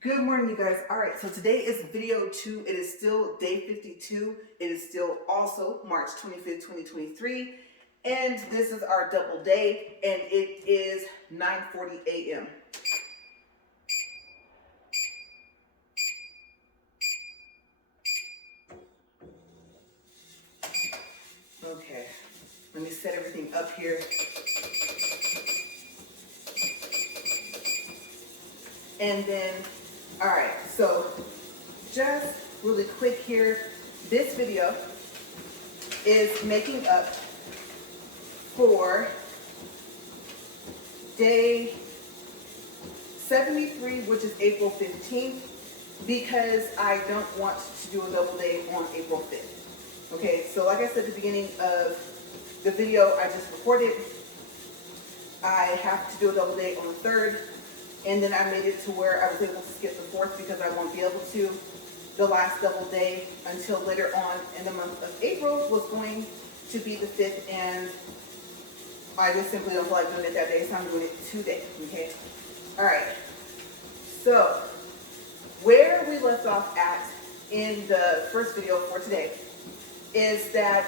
Good morning, you guys. All right, so today is video 2. It is still day 52. It is still also March 25th, 2023. And this is our double day, and it is 9:40 a.m. Okay, let me set everything up here. And then, all right, so just really quick here, this video is making up for day 73, which is April 15th, because I don't want to do a double day on April 5th. Okay, so like I said at the beginning of the video I just recorded, I have to do a double day on the 3rd, and then I made it to where I was able to skip the 4th because I won't be able to. The last double day until later on in the month of April was going to be the 5th, and I just simply don't feel like doing it that day, so I'm doing it today, okay? All right, so where we left off at in the first video for today is that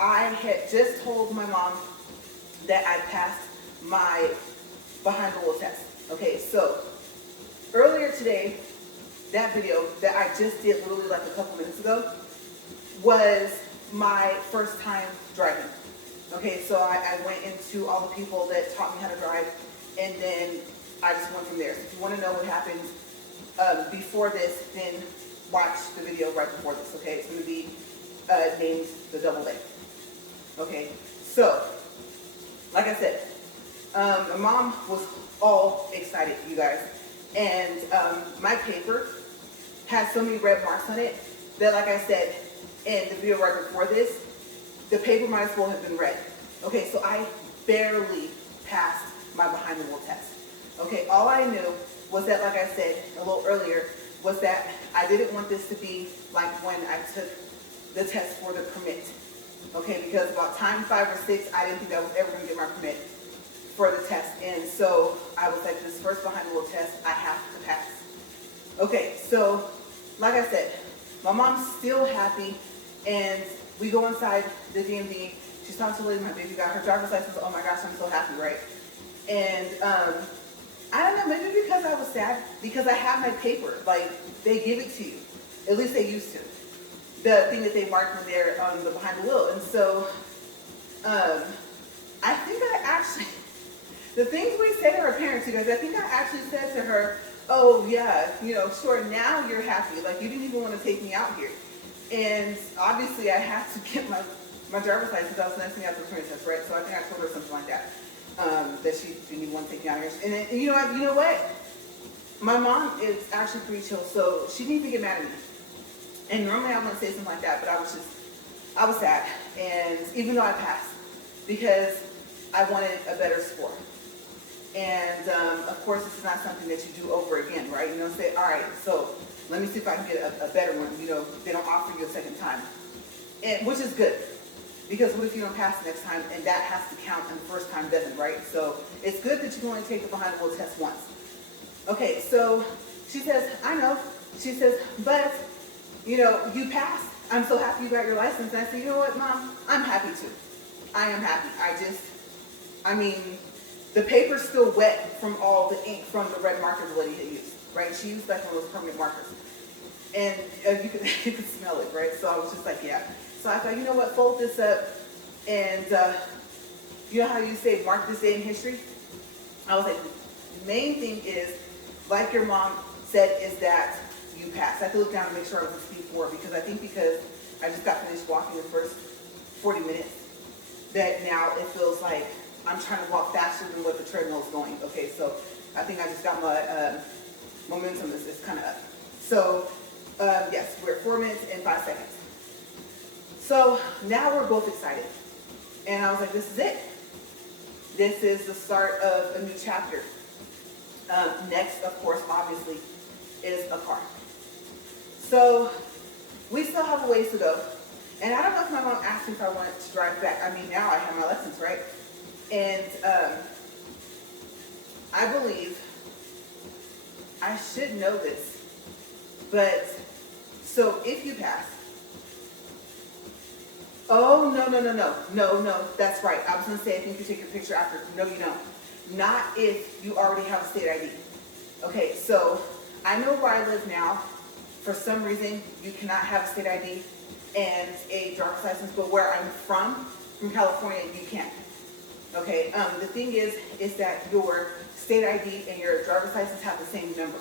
I had just told my mom that I passed my behind the wheel test. Okay, so earlier today, that video that I just did literally like a couple minutes ago was my first time driving. Okay, so I went into all the people that taught me how to drive, and then I just went from there. So if you want to know what happened before this, then watch the video right before this, okay? It's going to be named the double day. Okay, so like I said, my mom was all excited, you guys, and my paper has so many red marks on it that, like I said in the video right before this, the paper might as well have been red. Okay, so I barely passed my behind the wheel test. Okay, all I knew was that, like I said a little earlier, was that I didn't want this to be like when I took the test for the permit. Okay, because about time 5 or 6, I didn't think I was ever going to get my permit for the test. And so I was like, this first behind the wheel test, I have to pass. Okay, so like I said, my mom's still happy, and we go inside the DMV. She's talking to the lady, my baby got her driver's license. Oh my gosh, I'm so happy, right? And I don't know, maybe because I was sad, because I have my paper. Like, they give it to you. At least they used to. The thing that they marked when they're on the behind the wheel. And so I think I actually, the things we say to our parents, you guys, I think I actually said to her, oh yeah, sure, now you're happy. Like, you didn't even want to take me out here. And obviously I had to get my driver's license. I was nesting out the permit test, right? So I think I told her something like that, that she didn't even want to take me out here. And then, you know what? My mom is actually pretty chill, so she didn't even get mad at me. And normally I wouldn't say something like that, but I was sad. And even though I passed, because I wanted a better score. And of course, this is not something that you do over again, right? Say, all right, so let me see if I can get a better one. They don't offer you a second time, and which is good, because what if you don't pass the next time, and that has to count, and the first time doesn't, right? So it's good that you can only take the behind the wheel test once. Okay, so she says, I know. She says, but you passed. I'm so happy you got your license. And I said, you know what, Mom? I'm happy too. I am happy. The paper's still wet from all the ink from the red marker the lady had used, right? She used like one of those permanent markers. And you could smell it, right? So I was just like, yeah. So I thought, you know what, fold this up, and you know how you say, mark this day in history? I was like, the main thing is, like your mom said, is that you passed. I had to look down and make sure I was at speed 4, because I think because I just got finished walking the first 40 minutes, that now it feels like I'm trying to walk faster than what the treadmill is going. Okay, so I think I just got my momentum is kind of up. So yes, we're at 4 minutes and 5 seconds. So now we're both excited. And I was like, this is it. This is the start of a new chapter. Next, of course, obviously, is a car. So we still have a ways to go. And I don't know if my mom asked me if I wanted to drive back. I mean, now I have my lessons, right? And I I should know this, but so if you pass, oh, no, that's right. I was gonna say, I think you take your picture after. No, you don't. Not if you already have a state ID. Okay, so I know where I live now, for some reason, you cannot have a state ID and a driver's license, but where I'm from California, you can. Okay, the thing is that your state ID and your driver's license have the same number.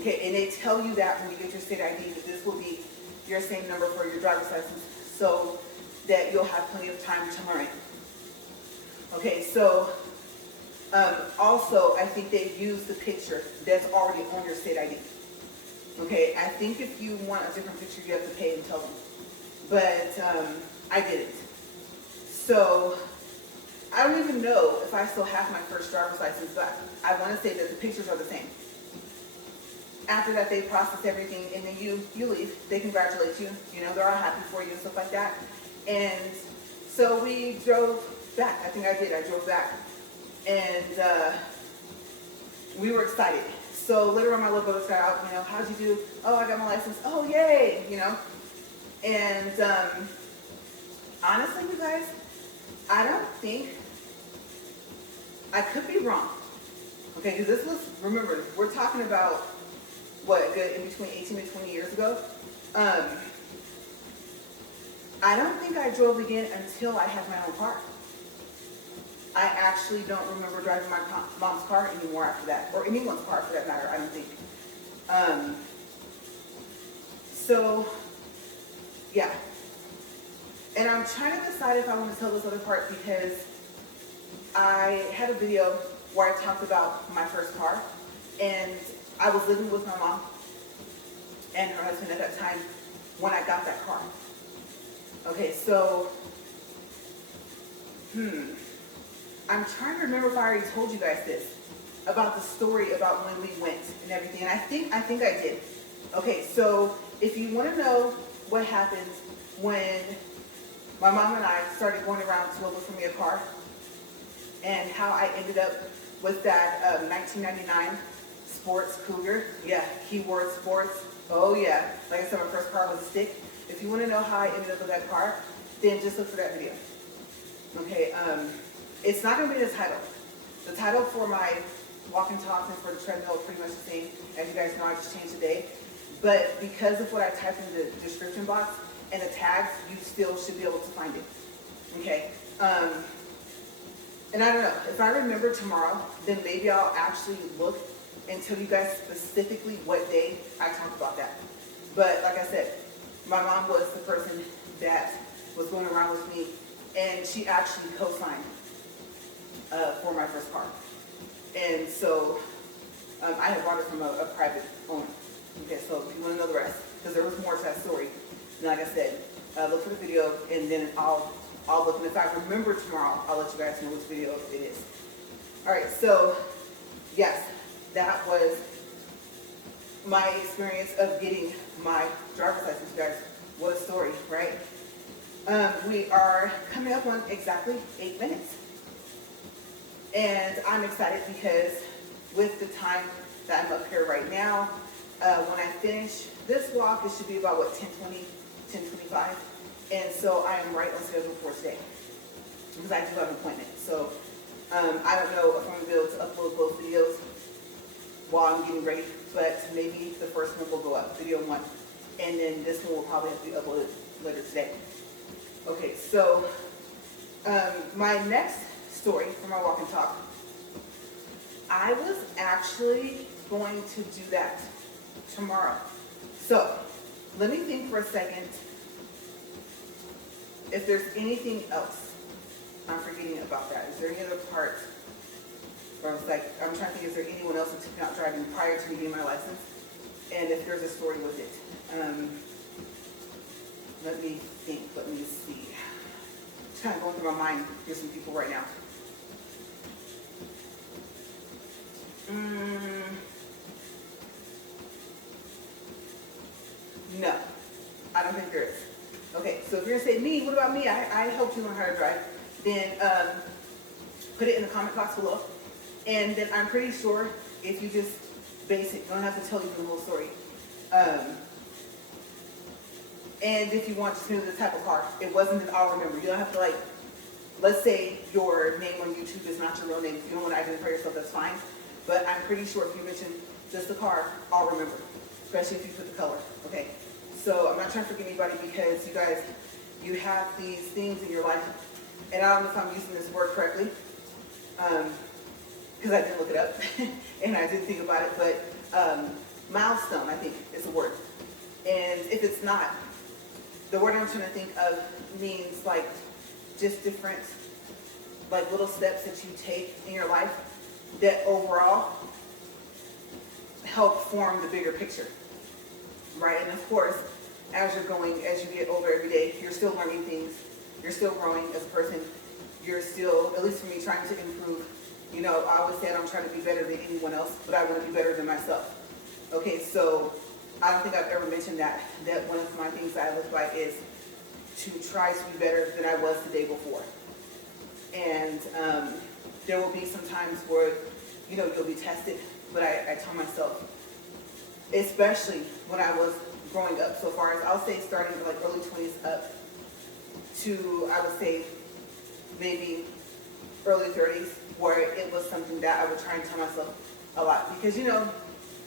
Okay, and they tell you that when you get your state ID, that this will be your same number for your driver's license, so that you'll have plenty of time to learn it. Okay, so also I think they use the picture that's already on your state ID. Okay, I think if you want a different picture, you have to pay and tell them. But I didn't. So I don't even know if I still have my first driver's license, but I want to say that the pictures are the same. After that, they process everything, and then you leave. They congratulate you. You know, they're all happy for you and stuff like that. And so we drove back. I think I did. I drove back. And we were excited. So later on, my little brother got out, you know, how'd you do? Oh, I got my license. Oh, yay, you know. And honestly, you guys, I don't think, I could be wrong. Okay, because this was, remember, we're talking about, what, good in between 18 and 20 years ago. I don't think I drove again until I had my own car. I actually don't remember driving my mom's car anymore after that, or anyone's car for that matter, I don't think. So, yeah. And I'm trying to decide if I want to tell this other part, because I had a video where I talked about my first car, and I was living with my mom and her husband at that time when I got that car. Okay, so, I'm trying to remember if I already told you guys this, about the story about when we went and everything, and I think I did. Okay, so if you want to know what happened when my mom and I started going around to look for me a car, and how I ended up with that 1999 sports Cougar. Yeah, keyword sports. Oh yeah, like I said, my first car was a stick. If you want to know how I ended up with that car, then just look for that video. Okay, it's not going to be the title. The title for my walk and talk and for the treadmill is pretty much the same. As you guys know, I just changed today. But because of what I typed in the description box and the tags, you still should be able to find it. Okay. And I don't know, if I remember tomorrow, then maybe I'll actually look and tell you guys specifically what day I talked about that. But like I said, my mom was the person that was going around with me, and she actually co-signed for my first car. And so I had bought it from a private owner. Okay, so if you want to know the rest, because there was more to that story, then like I said, look for the video, and then I'll look, and if I remember tomorrow, I'll let you guys know which video it is. All right, so yes, that was my experience of getting my driver's license, you guys. What a story, right? We are coming up on exactly 8 minutes. And I'm excited because with the time that I'm up here right now, when I finish this walk, it should be about, what, 10:20, 10:25. And so I am right on schedule for today, because I do have an appointment. So I don't know if I'm going to be able to upload both videos while I'm getting ready, but maybe the first one will go up, video 1, and then this one will probably have to be uploaded later today. Okay, so my next story for my walk and talk, I was actually going to do that tomorrow. So let me think for a second if there's anything else I'm forgetting about that. Is there any other part where I was like, I'm trying to think, is there anyone else that took me out driving prior to me getting my license? And if there's a story with it. Let me think, let me see. Just kind of going through my mind, here's some people right now. No, I don't think there is. Okay, so if you're gonna say me, what about me? I helped you learn how to drive. Then put it in the comment box below. And then I'm pretty sure if you just basic. You don't have to tell you the whole story. And if you want, just know the type of car. It wasn't an I'll remember. You don't have to like, let's say your name on YouTube is not your real name. If you don't want to identify yourself, that's fine. But I'm pretty sure if you mention just the car, I'll remember. Especially if you put the color, okay? So I'm not trying to forget anybody because you guys, you have these things in your life, and I don't know if I'm using this word correctly, because I didn't look it up, and I didn't think about it, but milestone, I think, is a word. And if it's not, the word I'm trying to think of means like just different, like little steps that you take in your life that overall help form the bigger picture, right? And of course, as you get older every day, you're still learning things, you're still growing as a person, you're still, at least for me, trying to improve. You know, I always say I don't try to be better than anyone else, but I want to be better than myself. Okay, so I don't think I've ever mentioned that one of my things that I live by is to try to be better than I was the day before. And there will be some times where, you know, you'll be tested, but I tell myself, especially when I was growing up, so far as I'll say starting like early 20s up to, I would say, maybe early 30s, where it was something that I would try and tell myself a lot. Because, you know,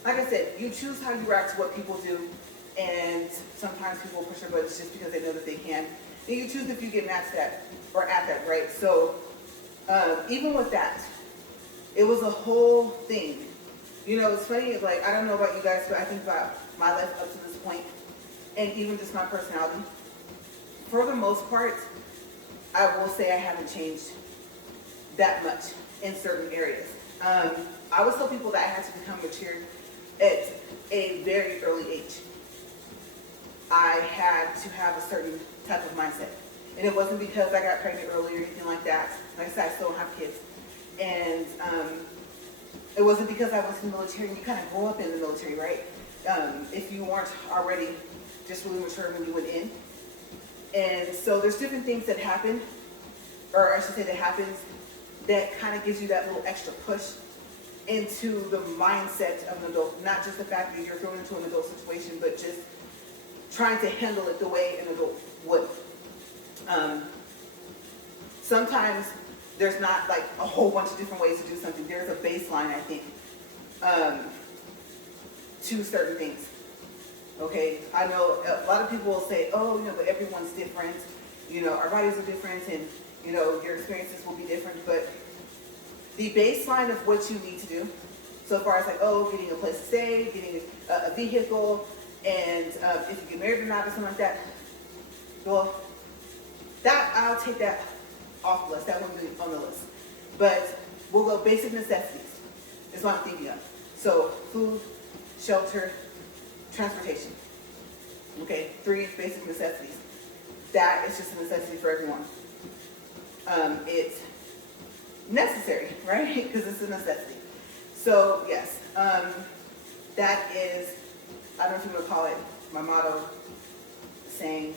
like I said, you choose how you react to what people do, and sometimes people push their buttons just because they know that they can. And you choose if you get mad at that, or at that, right? So even with that, it was a whole thing. You know, it's funny, like, I don't know about you guys, but I think about my life up to this point, and even just my personality. For the most part, I will say I haven't changed that much in certain areas. I would tell people that I had to become mature at a very early age. I had to have a certain type of mindset. And it wasn't because I got pregnant early or anything like that. Like I said, I still don't have kids. And it wasn't because I was in the military. You kind of grow up in the military, right? If you weren't already just really mature when you went in. And so there's different things that happen, or I should say that happens, that kind of gives you that little extra push into the mindset of an adult. Not just the fact that you're thrown into an adult situation, but just trying to handle it the way an adult would. Sometimes there's not like a whole bunch of different ways to do something. There's a baseline, I think, to certain things. Okay, I know a lot of people will say, oh, you know, but everyone's different. You know, our bodies are different, and you know, your experiences will be different. But the baseline of what you need to do, so far as like, oh, getting a place to stay, getting a vehicle, and if you get married or not, or something like that. Well, that I'll take that off the list. That won't be on the list. But we'll go basic necessities. Is what I'm thinking of. So food, shelter, transportation. Okay, 3 basic necessities. That is just a necessity for everyone. It's necessary, right? Because it's a necessity. So yes, that is, I don't know if you want to call it my motto, saying,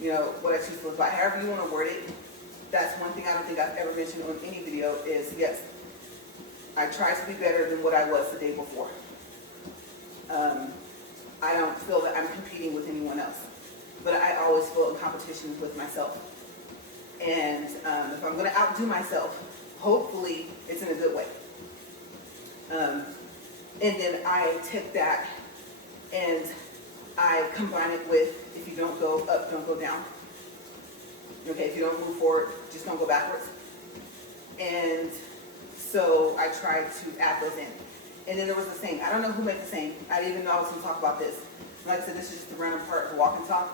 you know, what I choose to live by. However you want to word it, that's one thing I don't think I've ever mentioned on any video is, yes, I try to be better than what I was the day before. I don't feel that I'm competing with anyone else, but I always feel in competition with myself. And if I'm going to outdo myself, hopefully it's in a good way. And then I take that and I combine it with, if you don't go up, don't go down. Okay, if you don't move forward, just don't go backwards. And so I tried to add those in. And then there was a saying. I don't know who made the saying. I didn't even know I was going to talk about this. Like I said, this is just the random part of the walk and talk.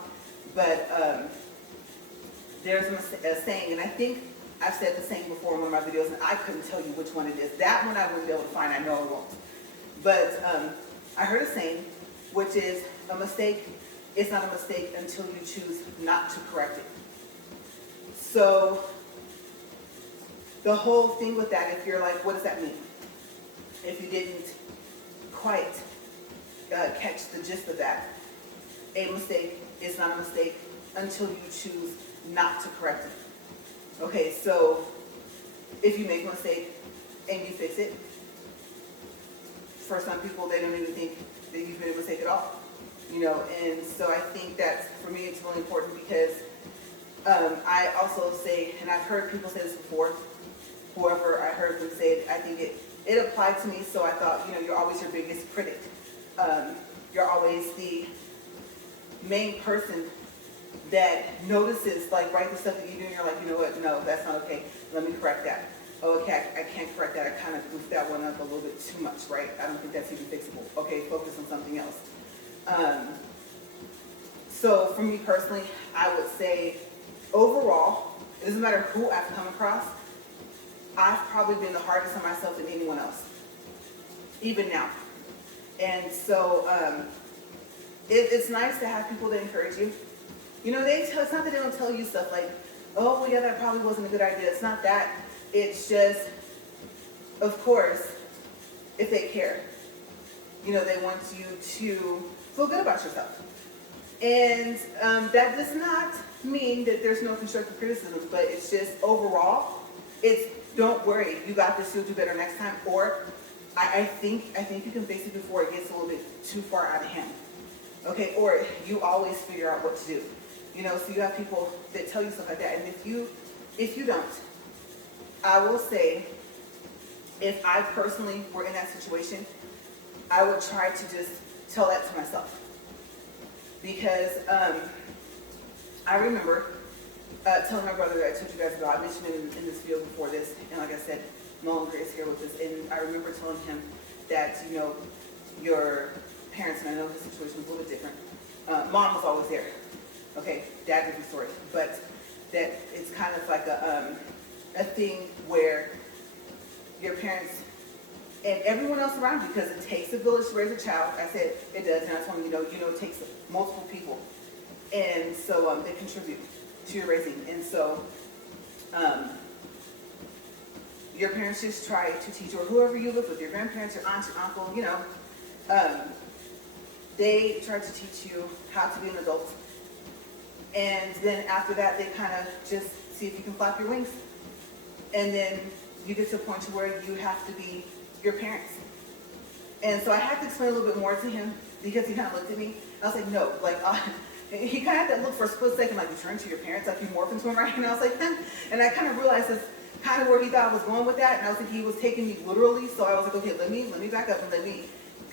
But there's a saying, and I think I've said the saying before in one of my videos, and I couldn't tell you which one it is. That one I wouldn't be able to find. I know I won't. But I heard a saying, which is, a mistake is not a mistake until you choose not to correct it. So the whole thing with that, if you're like, what does that mean? If you didn't quite catch the gist of that, a mistake is not a mistake until you choose not to correct it. Okay, so if you make a mistake and you fix it, for some people, they don't even think that you've made a mistake at all. You know, and so I think that for me it's really important because I also say, and I've heard people say this before, whoever I heard them say it, I think it applied to me, so I thought, you know, you're always your biggest critic. You're always the main person that notices, like, right, the stuff that you do, and you're like, you know what, no, that's not okay, let me correct that. Oh, okay, I can't correct that, I kind of goofed that one up a little bit too much, right? I don't think that's even fixable. Okay, focus on something else. So for me personally, I would say overall, it doesn't matter who I've come across, I've probably been the hardest on myself than anyone else, even now. And so it's nice to have people that encourage you. You know, it's not that they don't tell you stuff like, oh, well, yeah, that probably wasn't a good idea. It's not that. It's just, of course, if they care, you know, they want you to feel good about yourself. And that does not mean that there's no constructive criticism, but it's just overall, it's don't worry, you got this, you'll do better next time. Or I think you can fix it before it gets a little bit too far out of hand. Okay, or you always figure out what to do. You know, so you have people that tell you stuff like that. And if you don't, I will say, if I personally were in that situation, I would try to just tell that to myself. Because I remember telling my brother that I told you guys about, I mentioned it in this video before this, and like I said, no longer is here with us. And I remember telling him that, you know, your parents, and I know the situation was a little bit different, mom was always there. Okay, dad, different story. But that it's kind of like a thing where your parents and everyone else around you, because it takes a village to raise a child. I said it does, and I told him, you know, it takes multiple people. And so they contribute to your raising. And so your parents just try to teach you, or whoever you live with, your grandparents, your aunt, your uncle, you know, they try to teach you how to be an adult. And then after that, they kind of just see if you can flap your wings. And then you get to a point to where you have to be your parents. And so I had to explain a little bit more to him, because he kind of looked at me. I was like, no, like, he kind of had that look for a split second, like, you turn to your parents, like you morph into him, right? And I was like, and I kind of realized that's kind of where he thought I was going with that. And I was thinking he was taking me literally. So I was like, okay, let me back up and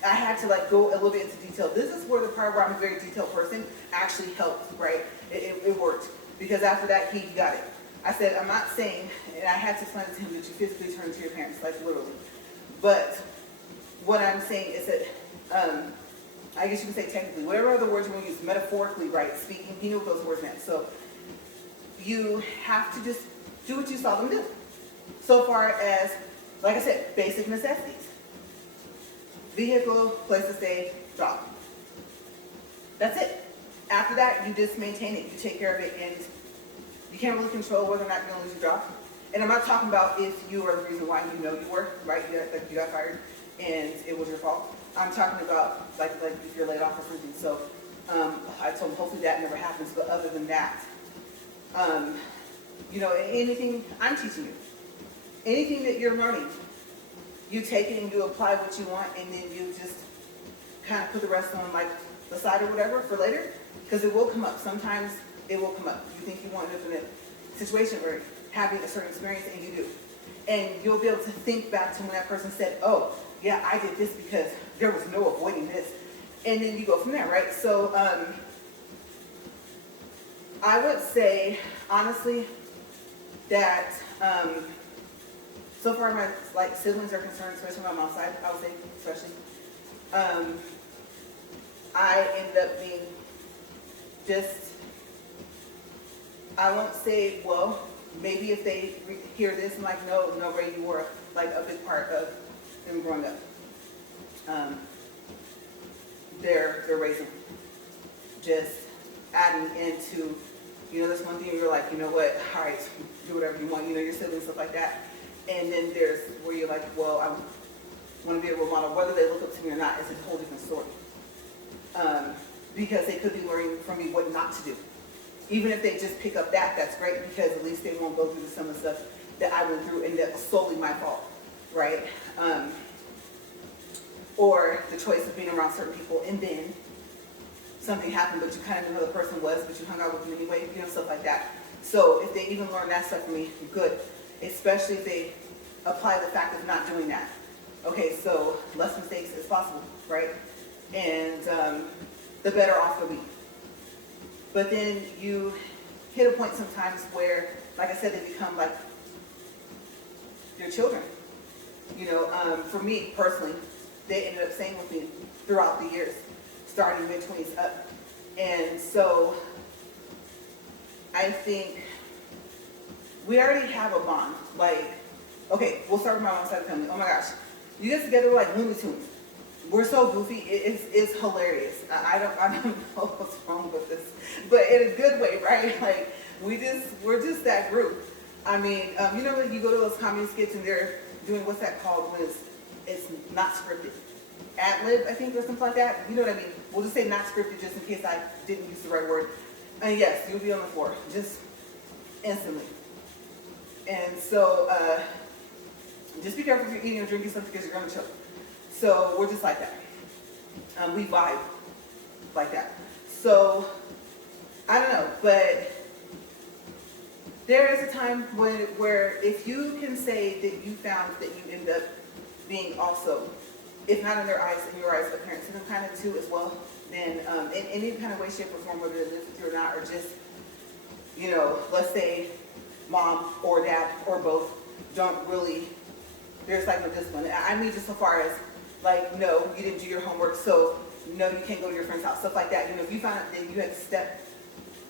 I had to like go a little bit into detail. This is where the part where I'm a very detailed person actually helped, right? It worked, because after that, he got it. I said, I'm not saying, and I had to explain to him that you physically turn to your parents, like literally. But what I'm saying is that, I guess you can say technically, whatever other words you want to use, metaphorically, right, speaking, he knew what those words meant. So you have to just do what you saw them do. So far as, like I said, basic necessities. Vehicle, place to stay, job. That's it. After that, you just maintain it, you take care of it, and you can't really control whether or not you're going to lose your job. And I'm not talking about if you are the reason why you know you were, right? You got fired and it was your fault. I'm talking about like if you're laid off or something. So I told him hopefully that never happens. But other than that, you know, anything I'm teaching you, anything that you're learning, you take it and you apply what you want, and then you just kind of put the rest on like the side or whatever for later, because it will come up. Sometimes it will come up. You think you want to live in a situation or having a certain experience, and you do. And you'll be able to think back to when that person said, oh, yeah, I did this because there was no avoiding this. And then you go from there, right? So I would say, honestly, that so far my like siblings are concerned, especially on my mom's side, I would say, especially, I ended up being just, I won't say, well, maybe if they hear this and like, no, Ray, you were like a big part of them growing up. They're raising, just adding into, you know, this one thing you're like, you know what, all right, do whatever you want, you know, your siblings, stuff like that. And then there's where you're like, well, I want to be a role model, whether they look up to me or not, is a whole different story. Because they could be learning from me what not to do. Even if they just pick up that, that's great, because at least they won't go through some of the stuff that I went through and that was solely my fault, right? or the choice of being around certain people, and then something happened, but you kind of knew who the person was, but you hung out with them anyway, stuff like that. So if they even learn that stuff from me, good. Especially if they apply the fact of not doing that. Okay, so less mistakes as possible, right? And the better off they'll be. But then you hit a point sometimes where, like I said, they become like your children. For me personally, they ended up staying with me throughout the years, starting mid-20s up. And so I think we already have a bond. Like, okay, we'll start with my mom's side of the family. Oh my gosh, you get together like Looney Tunes. We're so goofy, it's hilarious. I don't know what's wrong with this, but in a good way, right? Like, we're just that group. I mean, when you go to those comedy skits and they're doing, what's that called when it's not scripted? Ad-lib, I think, or something like that. You know what I mean? We'll just say not scripted just in case I didn't use the right word. And yes, you'll be on the floor, just instantly. And so, just be careful if you're eating or drinking something because you're going to choke. So we're just like that. We vibe like that. So, I don't know, but there is a time where if you can say that you found that you end up being also, if not in their eyes, in your eyes, a parent to them kind of too as well, then in any kind of way, shape, or form, whether they live with you or not, or just, let's say mom or dad or both don't really, there's like no discipline. I mean just so far as like, no, you didn't do your homework, so no, you can't go to your friend's house, stuff like that. If you found out that you had to step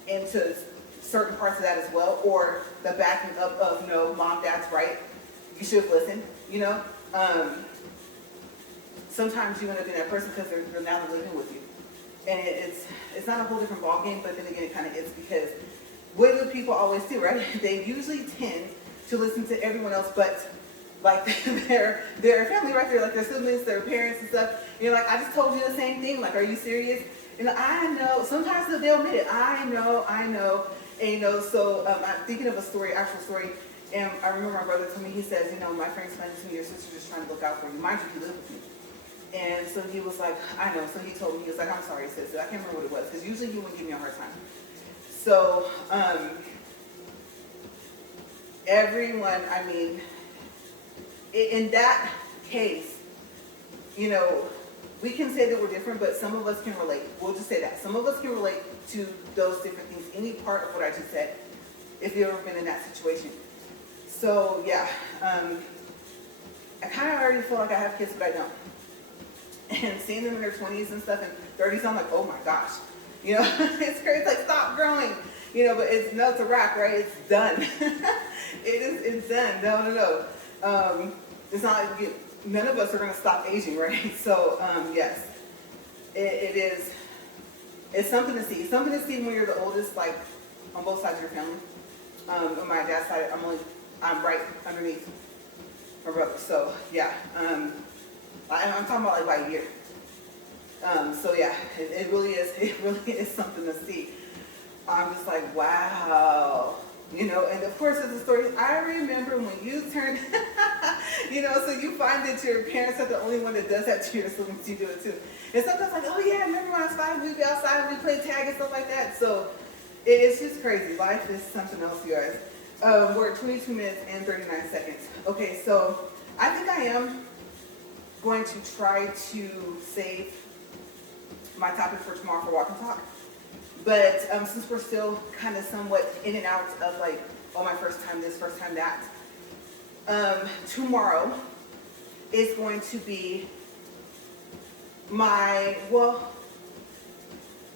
into certain parts of that as well, or the backing up of, no, mom, dad's right, you should have listened, sometimes you end up being that person because they're now living with you. And it's not a whole different ballgame, but then again, it kind of is, because what do people always do, right? They usually tend to listen to everyone else but like their family, right there, like their siblings, their parents and stuff. Like, I just told you the same thing. Like, are you serious? I know. Sometimes they'll admit it. I know. And so I'm thinking of actual story. And I remember my brother told me, he says, my friend explained to me, your sister's just trying to look out for you. Mind you, he lived with me. And so he was like, I know. So he told me, he was like, I'm sorry, sis. I can't remember what it was, because usually he wouldn't give me a hard time. So, everyone, I mean, in that case, we can say that we're different, but some of us can relate. We'll just say that. Some of us can relate to those different things, any part of what I just said, if you've ever been in that situation. So, yeah, I kind of already feel like I have kids, but I don't. And seeing them in their 20s and stuff and 30s, I'm like, oh my gosh. It's crazy. It's like, stop growing. But it's a wrap, right? It's done. It's done. No. It's not like none of us are going to stop aging, right? So, yes, it is. It's something to see. It's something to see when you're the oldest, like on both sides of your family. On my dad's side, I'm right underneath my brother. So, yeah. I'm talking about like by a year. So yeah, it really is. It really is something to see. I'm just like, wow. And of course, there's a story. I remember when you turned, so you find that your parents are the only one that does that to your siblings. You do it too. And sometimes like, oh yeah, I remember when I was 5, we'd be outside and we'd play tag and stuff like that. So it's just crazy. Life is something else, you guys. We're at 22 minutes and 39 seconds. Okay, so I think I am going to try to save my topic for tomorrow for walk and talk. But since we're still kind of somewhat in and out of like, oh, my first time this, first time that, tomorrow is going to be my,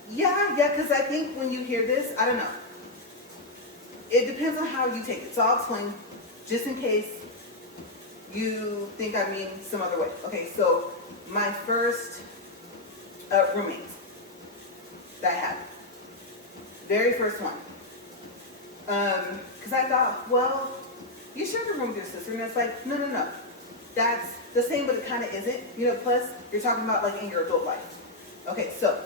because I think when you hear this, I don't know. It depends on how you take it. So I'll explain just in case you think I mean some other way. Okay, so my first roommate that I had. Very first one. Because I thought, well, you share a room with your sister. And it's like, no. That's the same, but it kind of isn't. Plus, you're talking about like in your adult life. Okay, so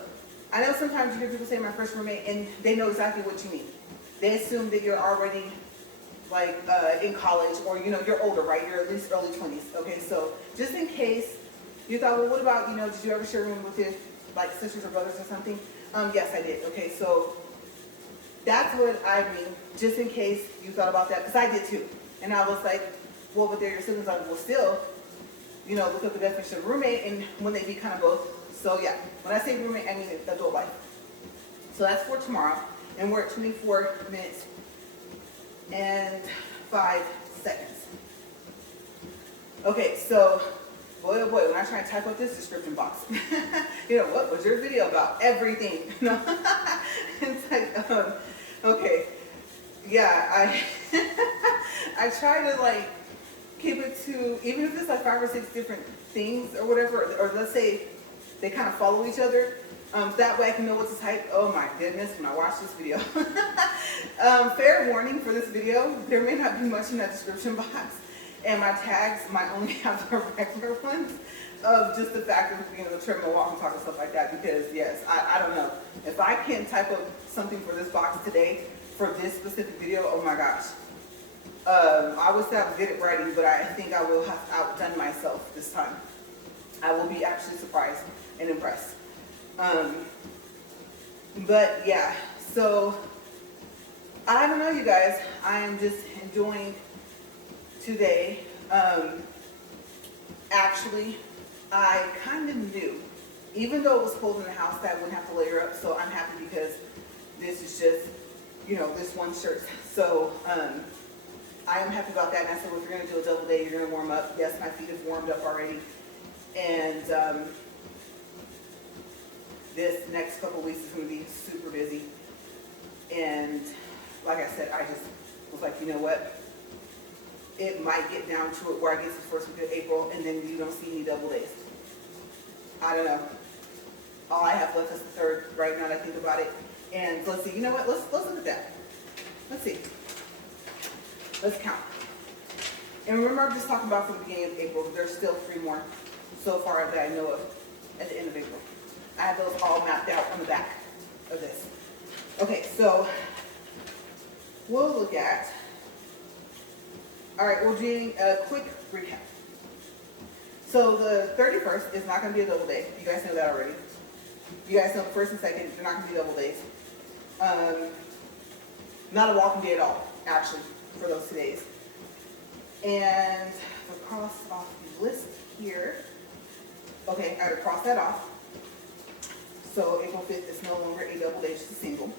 I know sometimes you hear people say my first roommate, and they know exactly what you mean. They assume that you're already like in college, or you're older, right? You're at least early 20s. Okay, so just in case You thought, well, what about, did you ever share a room with your, like, sisters or brothers or something? Yes, I did. Okay, so that's what I mean, just in case you thought about that, because I did too. And I was like, well, but they're your siblings. I will still, look up the definition of roommate and when they be kind of both. So yeah, when I say roommate, I mean adult life. So that's for tomorrow. And we're at 24 minutes and 5 seconds. Okay, so boy, oh boy, when I try to type up this description box, what was your video about? Everything. No, it's like, okay, yeah, I try to like keep it to, even if it's like 5 or 6 different things or whatever, or let's say they kind of follow each other, that way I can know what to type. Oh my goodness, when I watch this video. Fair warning for this video, there may not be much in that description box. And my tags might only have the regular ones of just the fact of the treadmill, walk and talk and stuff like that, because yes, I don't know. If I can type up something for this box today, for this specific video, oh my gosh. I would say I would get it writing, but I think I will have outdone myself this time. I will be actually surprised and impressed. But yeah, so I don't know, you guys. I am just enjoying today. Actually, I kind of knew, even though it was cold in the house, that I wouldn't have to layer up. So I'm happy because this is just, this one shirt. So I am happy about that. And I said, well, if you're going to do a double day, you're going to warm up. Yes, my feet have warmed up already. And this next couple of weeks is going to be super busy. And like I said, I just was like, you know what? It might get down to it where I get to the first week of April and then you don't see any double days. I don't know. All I have left is the 3rd right now that I think about it. And let's see, you know what? Let's look at that. Let's see. Let's count. And remember, I'm just talking about from the beginning of April. There's still 3 more so far that I know of at the end of April. I have those all mapped out on the back of this. Okay, so we'll look at, all right, we're doing a quick recap. So the 31st is not going to be a double day. You guys know that already. You guys know the 1st and 2nd, they're not going to be double days. Not a walking day at all, actually, for those 2 days. And to cross off the list here, okay, I gotta cross that off. So April 5th is no longer a double day, just a single.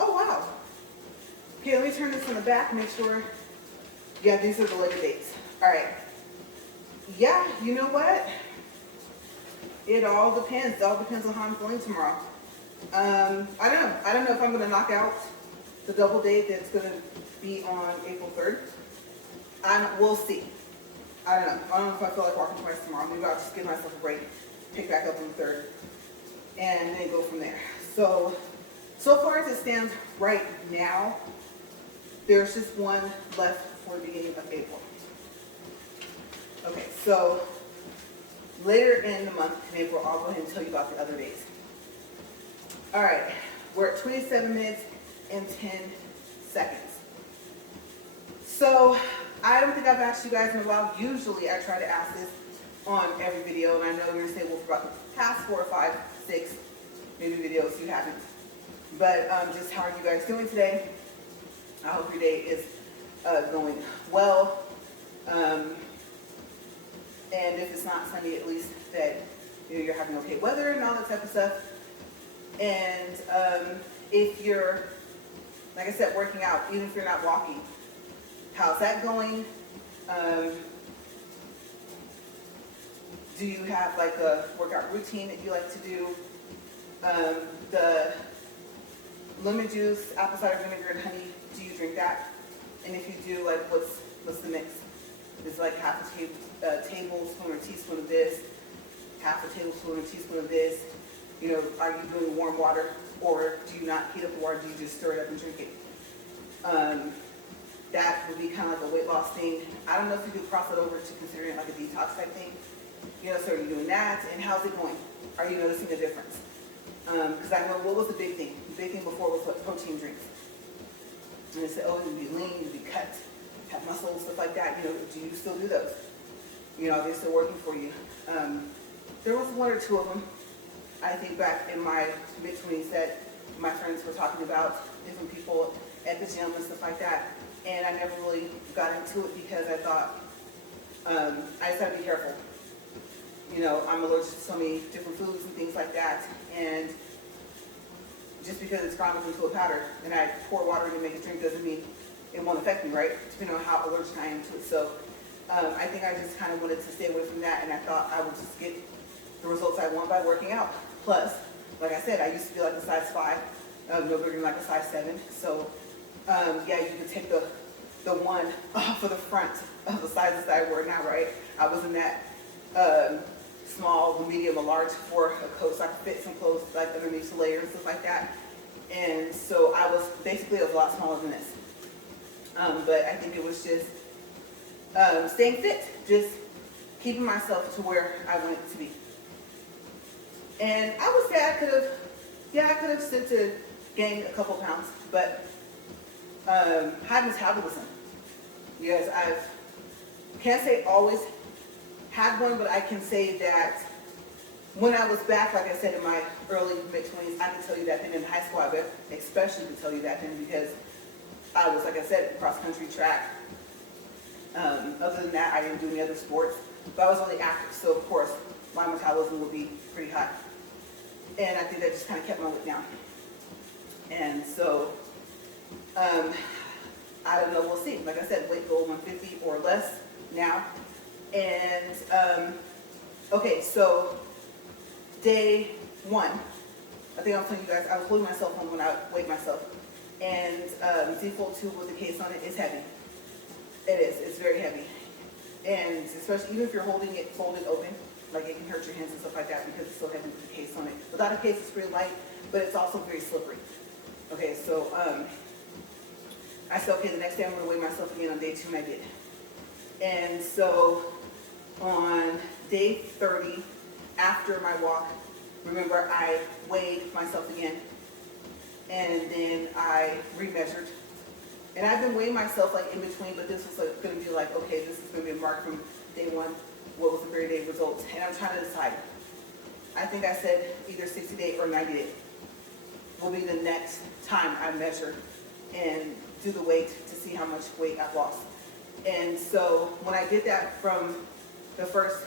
Oh, wow. Okay, let me turn this on the back, make sure, yeah, these are the later dates. All right. Yeah, you know what? It all depends. It all depends on how I'm feeling tomorrow. I don't know if I'm going to knock out the double date that's going to be on April 3rd. We'll see. I don't know. I don't know if I feel like walking twice tomorrow. Maybe I'll just give myself a break, pick back up on the 3rd, and then go from there. So far as it stands right now, there's just one left for the beginning of April. Okay, so later in the month, in April, I'll go ahead and tell you about the other days. All right, we're at 27 minutes and 10 seconds. So I don't think I've asked you guys in a while. Usually I try to ask this on every video, and I know you're gonna say, well, for about the past 4 or 5, 6 maybe videos you haven't. But just how are you guys doing today? I hope your day is going well. And if it's not sunny, at least that you're having okay weather and all that type of stuff. And if you're, like I said, working out, even if you're not walking, how's that going? Do you have like a workout routine that you like to do? The lemon juice, apple cider vinegar, and honey, do you drink that? And if you do, like what's the mix? Is it like half a tablespoon or teaspoon of this, half a tablespoon or teaspoon of this? Are you doing warm water, or do you not heat up the water? Do you just stir it up and drink it? That would be kind of like a weight loss thing. I don't know if you could cross it over to considering like a detox type thing. So are you doing that? And how's it going? Are you noticing a difference? Because I know what was the big thing? The big thing before was what protein drinks. And they said, oh, you'd be lean, you'd be cut, have muscle, stuff like that. Do you still do those? they're still working for you. There was one or two of them, I think back in my mid-20s that my friends were talking about, different people at the gym and stuff like that. And I never really got into it because I thought, I just had to be careful. I'm allergic to so many different foods and things like that. And just because it's ground up into a powder and I pour water in to make a drink doesn't mean it won't affect me, right? Depending on how allergic I am to it. So I think I just kind of wanted to stay away from that, and I thought I would just get the results I want by working out. Plus, like I said, I used to be like a size 5, no bigger than like a size 7. So yeah, you could take the one off of the front of the sizes that I wear now, right? I was in that small, medium, or large for a coat, so I could fit some clothes like underneath the layer and stuff like that. And so I was basically a lot smaller than this. But I think it was just staying fit, just keeping myself to where I wanted to be. And I would say I could have stood to gain a couple pounds, but high metabolism. Yes, can't say always had one, but I can say that when I was back, like I said, in my early mid-20s, I can tell you that then. In high school, I especially could tell you that then, because I was, like I said, cross-country track. Other than that, I didn't do any other sports, but I was really active, so of course, my metabolism would be pretty high. And I think that just kind of kept my weight down. And so, I don't know, we'll see. Like I said, weight goal 150 or less now. And, okay, so day 1, I think I was telling you guys, I was holding myself on when I weighed myself. And Z-Fold 2 with the case on it is heavy. It is, it's very heavy. And especially even if you're holding it folded open, like it can hurt your hands and stuff like that because it's so heavy with the case on it. Without a case, it's pretty light, but it's also very slippery. Okay, so I said, okay, the next day I'm going to weigh myself again on day 2, and I did. And so on day 30, after my walk, remember I weighed myself again, and then I remeasured. And I've been weighing myself like in between, but this was like going to be like, okay, this is going to be a mark from day 1. What was the very day results? And I'm trying to decide. I think I said either 60 day or 90 day will be the next time I measure and do the weight to see how much weight I've lost. And so when I did that from the first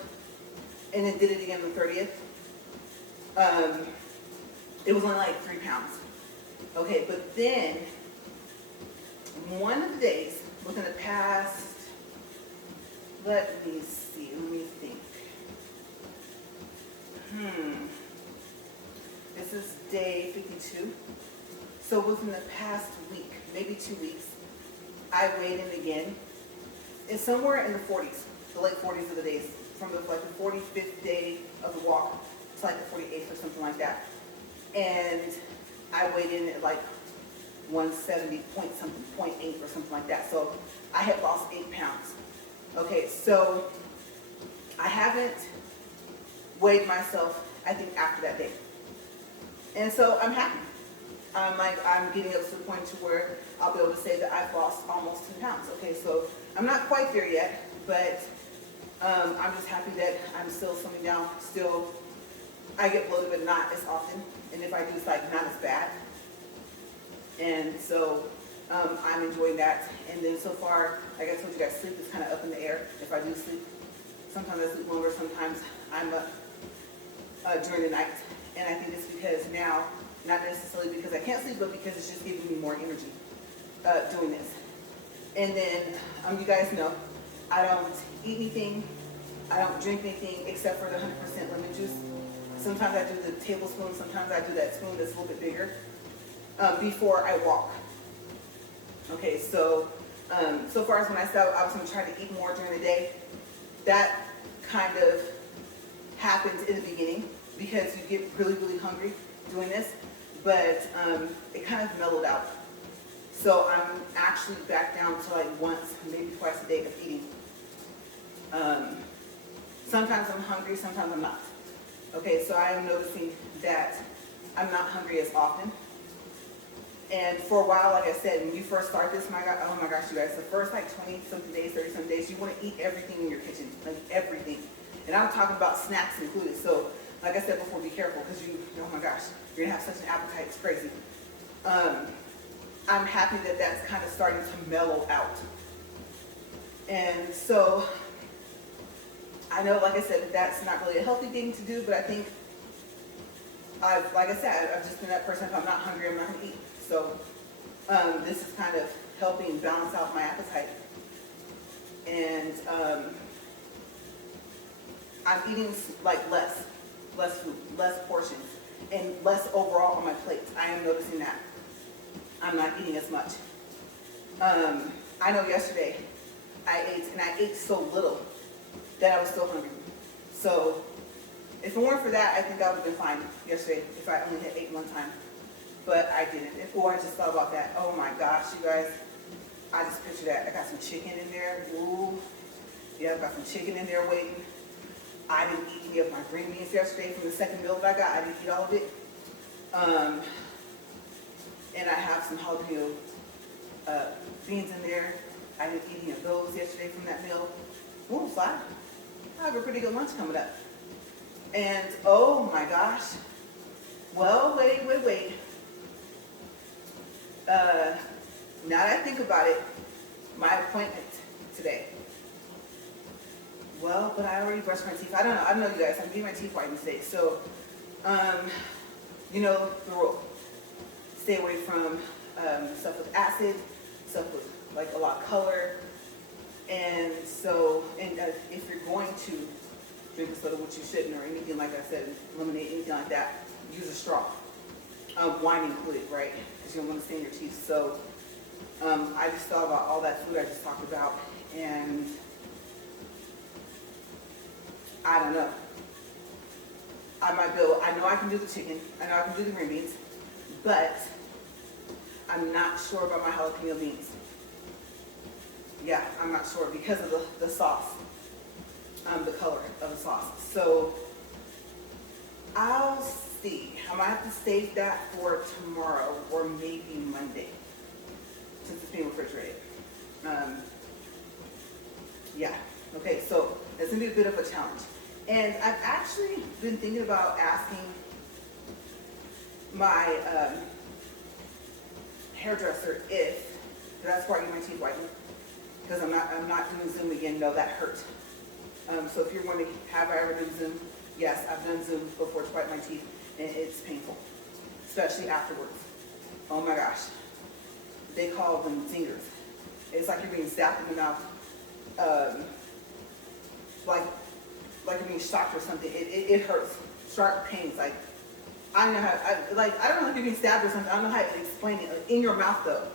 and then did it again the 30th, it was only like 3 pounds. Okay, but then one of the days within the past, let me think. This is day 52. So within the past week, maybe 2 weeks, I weighed in again. It's somewhere in the 40s, the late 40s of the days, from the 45th day of the walk to like the 48th or something like that. And I weighed in at like 170 point something, 0.8 or something like that. So I had lost 8 pounds. Okay, so I haven't weighed myself, I think, after that day. And so I'm happy. I'm getting up to the point to where I'll be able to say that I've lost almost 10 pounds. Okay, so I'm not quite there yet, but I'm just happy that I'm still slimming down. Still, I get bloated, but not as often. And if I do, it's like not as bad. And so I'm enjoying that. And then so far, like I told you guys, sleep is kind of up in the air. If I do sleep, sometimes I sleep longer, sometimes I'm up during the night. And I think it's because now, not necessarily because I can't sleep, but because it's just giving me more energy doing this. And then you guys know, I don't eat anything, I don't drink anything except for the 100% lemon juice. Sometimes I do the tablespoon, sometimes I do that spoon that's a little bit bigger before I walk. Okay, so so far as when I said I was going to try to eat more during the day, that kind of happens in the beginning because you get really, really hungry doing this, but it kind of mellowed out. So I'm actually back down to like once, maybe twice a day of eating. Sometimes I'm hungry, sometimes I'm not. Okay, so I am noticing that I'm not hungry as often. And for a while, like I said, when you first start this, oh my gosh, you guys, the first like 20-something days, 30-something days, you want to eat everything in your kitchen, like everything. And I'm talking about snacks included. So, like I said before, be careful because oh my gosh, you're going to have such an appetite, it's crazy. I'm happy that that's kind of starting to mellow out. And so, I know, like I said, that's not really a healthy thing to do, but I think, like I said, I've just been that person, if I'm not hungry, I'm not going to eat. So this is kind of helping balance out my appetite. And I'm eating like less food, less portions, and less overall on my plate. I am noticing that. I'm not eating as much. I know yesterday I ate so little that I was still hungry. So if it weren't for that, I think I would have been fine yesterday if I only had ate one time. But I didn't. I just thought about that. Oh my gosh, you guys. I just picture that. I got some chicken in there. Ooh. Yeah, I've got some chicken in there waiting. I didn't eat any of my green beans yesterday from the second meal that I got. I didn't eat all of it. And I have some jalapeno beans in there. I didn't eat any of those yesterday from that meal. Ooh, so I have a pretty good lunch coming up. And oh my gosh. Well, wait. Now that I think about it, my appointment today. Well, but I already brushed my teeth. I don't know, you guys. I'm getting my teeth whitened today. So, you know the rule. Stay away from stuff with acid, stuff with like a lot of color. And so, if you're going to drink a soda, which you shouldn't, or anything like I said, lemonade, anything like that, use a straw. Wine included, right? Because you don't want to stain your teeth. So I just thought about all that food I just talked about, and I don't know. I know I can do the chicken, I know I can do the green beans, but I'm not sure about my jalapeno beans. Yeah, I'm not sure because of the sauce, the color of the sauce. So I'll see. I might have to save that for tomorrow or maybe Monday, since it's being refrigerated. Yeah. Okay, so it's gonna be a bit of a challenge. And I've actually been thinking about asking my hairdresser if that's why I get my teeth whitened, because I'm not doing Zoom again. No, that hurt. So if you're wondering, have I ever done Zoom? Yes, I've done Zoom before to whiten my teeth, and it's painful, especially afterwards. Oh my gosh. They call them zingers. It's like you're being zapped in the mouth, like you're being shocked or something. It hurts. Sharp pains. Like, I don't know how, I don't know if you're being stabbed or something. I don't know how to explain it. In your mouth though.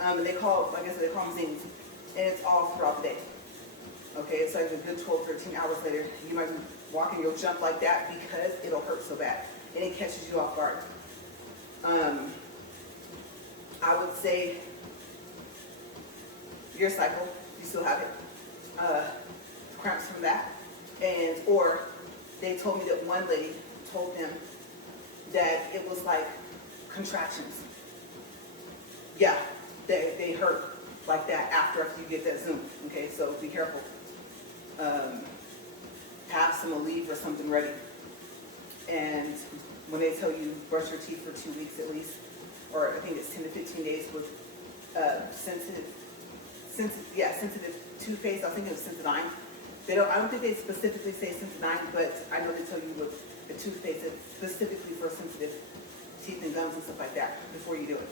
And like I said, they call them zings. And it's all throughout the day. Okay, it's like a good 12, 13 hours later, you might be walking, you'll jump like that because it'll hurt so bad. And it catches you off guard. I would say your cycle, you still have it. Cramps from that. Or they told me that one lady told them that it was like contractions. Yeah, they hurt like that after you get that Zoom. Okay, so be careful. Have some Aleve or something ready. And when they tell you brush your teeth for 2 weeks at least, or I think it's 10 to 15 days with sensitive toothpaste. I think it was Sensodyne. I don't think they specifically say Sensodyne, but I know they tell you with the toothpaste that's specifically for sensitive teeth and gums and stuff like that before you do it.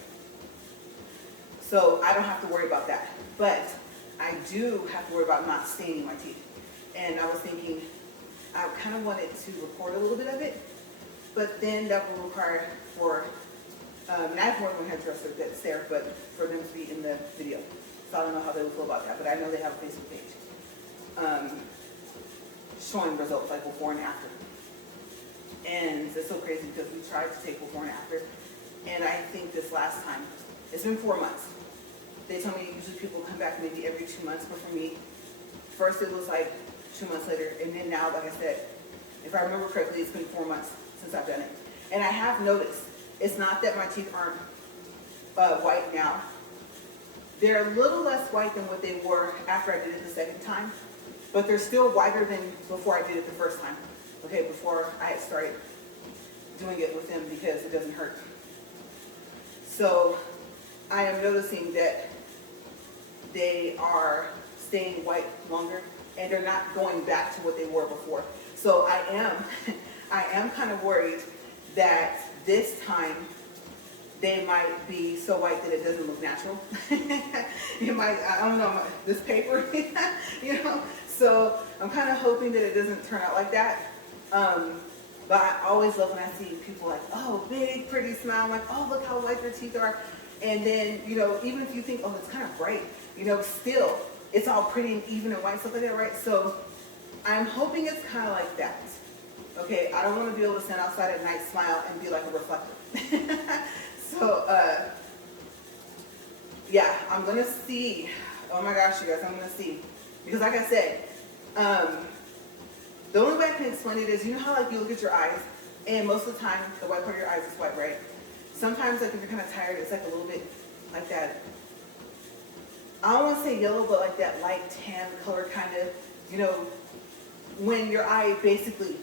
So I don't have to worry about that. But I do have to worry about not staining my teeth. And I was thinking, I kind of wanted to record a little bit of it, but then that will require for, not more than one hairdresser that's there, but for them to be in the video. So I don't know how they would feel about that, but I know they have a Facebook page showing results like before and after. And it's so crazy because we tried to take before and after, and I think this last time, it's been 4 months. They tell me usually people come back maybe every 2 months, but for me, first it was like 2 months later, and then now, like I said, if I remember correctly, it's been 4 months since I've done it. And I have noticed, it's not that my teeth aren't white now. They're a little less white than what they were after I did it the second time, but they're still whiter than before I did it the first time. Okay, before I had started doing it with them because it doesn't hurt. So I am noticing that they are staying white longer and they're not going back to what they were before. So I am kind of worried that this time they might be so white that it doesn't look natural. It might, I don't know, this paper, you know? So I'm kind of hoping that it doesn't turn out like that. But I always love when I see people like, oh, big, pretty smile. I'm like, oh, look how white their teeth are. And then, you know, even if you think, oh, it's kind of bright, you know, still, it's all pretty and even and white, stuff like that, right? So I'm hoping it's kind of like that. Okay, I don't want to be able to stand outside at night, smile, and be like a reflector. So, yeah, I'm going to see. Oh my gosh, you guys, I'm going to see. Because like I said, the only way I can explain it is, you know how like you look at your eyes, and most of the time, the white part of your eyes is white, right? Sometimes like if you're kind of tired, it's like a little bit like that. I don't want to say yellow, but like that light tan color kind of, you know, when your eye basically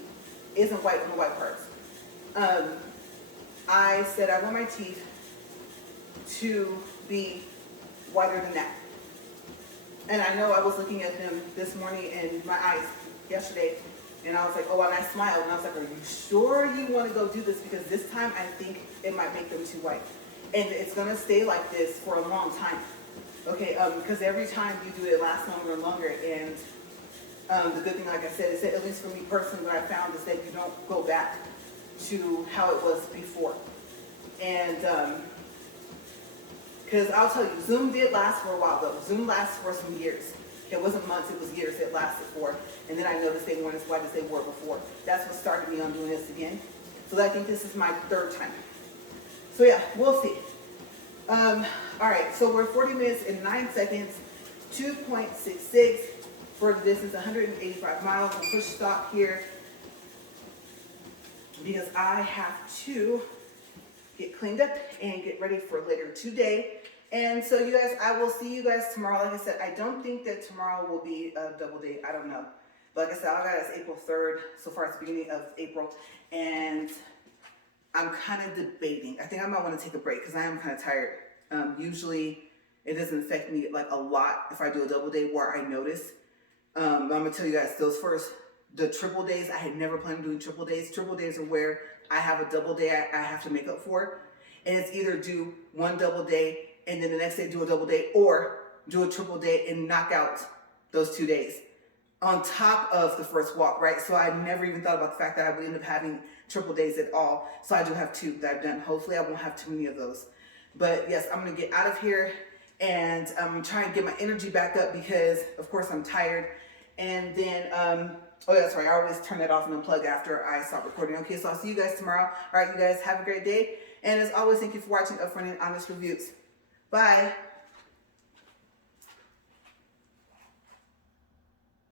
isn't white on the white parts. I said I want my teeth to be whiter than that. And I know I was looking at them this morning and my eyes yesterday, and I was like, oh, and I smiled, and I was like, are you sure you want to go do this? Because this time I think it might make them too white. And it's going to stay like this for a long time. Okay, because every time you do it, it lasts longer and longer. And the good thing, like I said, is that at least for me personally, what I found is that you don't go back to how it was before. And because I'll tell you, Zoom did last for a while though. Zoom lasts for some years. It wasn't months, it was years it lasted for. And then I noticed they weren't as white as they were before. That's what started me on doing this again. So I think this is my third time. So yeah, we'll see. All right, so we're 40 minutes and 9 seconds, 2.66 for the distance, 185 miles. We'll push stop here because I have to get cleaned up and get ready for later today. And so you guys, I will see you guys tomorrow. Like I said, I don't think that tomorrow will be a double date. I don't know. But like I said, all I got is April 3rd. So far it's the beginning of April. And I'm kind of debating. I think I might want to take a break because I am kind of tired. Usually it doesn't affect me like a lot if I do a double day where I notice. But I'm going to tell you guys, the triple days, I had never planned on doing triple days. Triple days are where I have a double day I have to make up for. And it's either do one double day and then the next day do a double day, or do a triple day and knock out those 2 days on top of the first walk, right? So I never even thought about the fact that I would end up having triple days at all. So I do have 2 that I've done. Hopefully I won't have too many of those. But yes, I'm going to get out of here and I'm trying to get my energy back up because of course I'm tired. And then, oh yeah, that's right, I always turn that off and unplug after I stop recording. Okay, so I'll see you guys tomorrow. All right, you guys have a great day. And as always, thank you for watching Upfront and Honest Reviews. Bye.